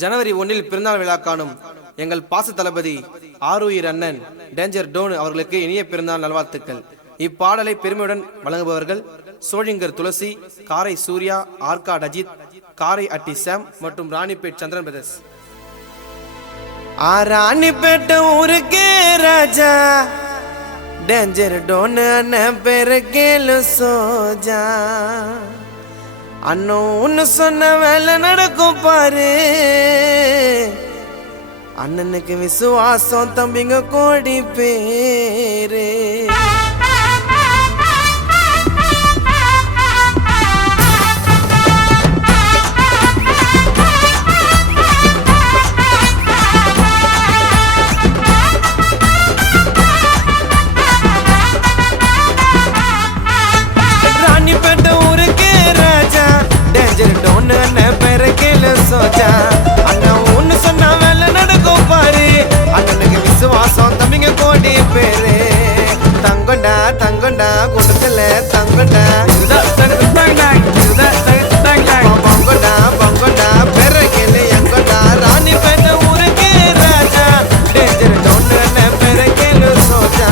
ஜனவரி 1 பிறந்தநாள் விழா காணும் எங்கள் பாச தளபதி ஆருயிர் அண்ணன் டேஞ்சர் டோன் அவர்களுக்கு இனிய பிறந்தநாள் நல்வாழ்த்துக்கள். இப்பாடலை பெருமையுடன் வழங்குபவர்கள் சோழிங்கர் துளசி, காரை சூர்யா, ஆர்காட் அஜித், காரை அட்டி சாம் மற்றும் ராணிப்பேட் சந்திரன் பிரதர்ஸ். ராணிப்பேட்ட ஊருக்கே ராஜா டேஞ்சர் டோன் அண்ணன் பேரு கேளு சோஜா. அண்ணன் ஒன்னு சொன்ன வேலை நடக்கும் பாரு. அண்ணனுக்கு விசுவாசம் தம்பிங்க கோடி பேரு. ராணிப்பேட்ட ஊருக்கே ராஜா டேஞ்சர் டோன் அண்ணன் பேரு கேளு சோஜா. அண்ணன் ஒன்னு சொன்ன வேலை நடக்கும் பாரு. அண்ணனுக்கு விசுவாசம் தம்பிங்க கோடி பேரு. தங்கொண்டா தங்கொண்டா குடுக்கல தங்கொண்டா பங்கொண்டா பங்கொண்டா பேர கேளு எங்கொண்டா. ராணிப்பேட்ட ஊருக்கே ராஜா டேஞ்சர் டோன் அண்ணன் பேரு கேளு சோஜா.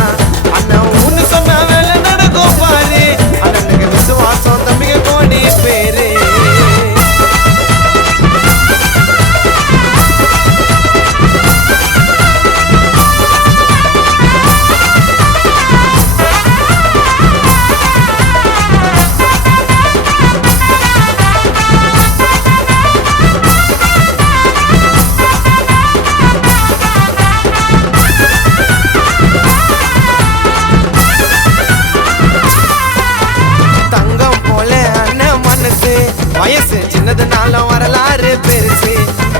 அண்ணன் ஒன்னு சொன்ன வேலை நடக்கும் பாரு. அண்ணனுக்கு விசுவாசம் தம்பிங்க கோடி பேரு. வயசு சின்னதுனாலும் வரலாறு பெருசு.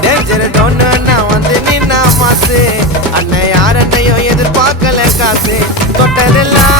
டேஞ்சர் டோன் அண்ணன் வந்து நின்னா மாசு. அண்ணன் யார் அண்ணையும் எதிர்பார்க்கல காசு. தொட்டதெல்லாம்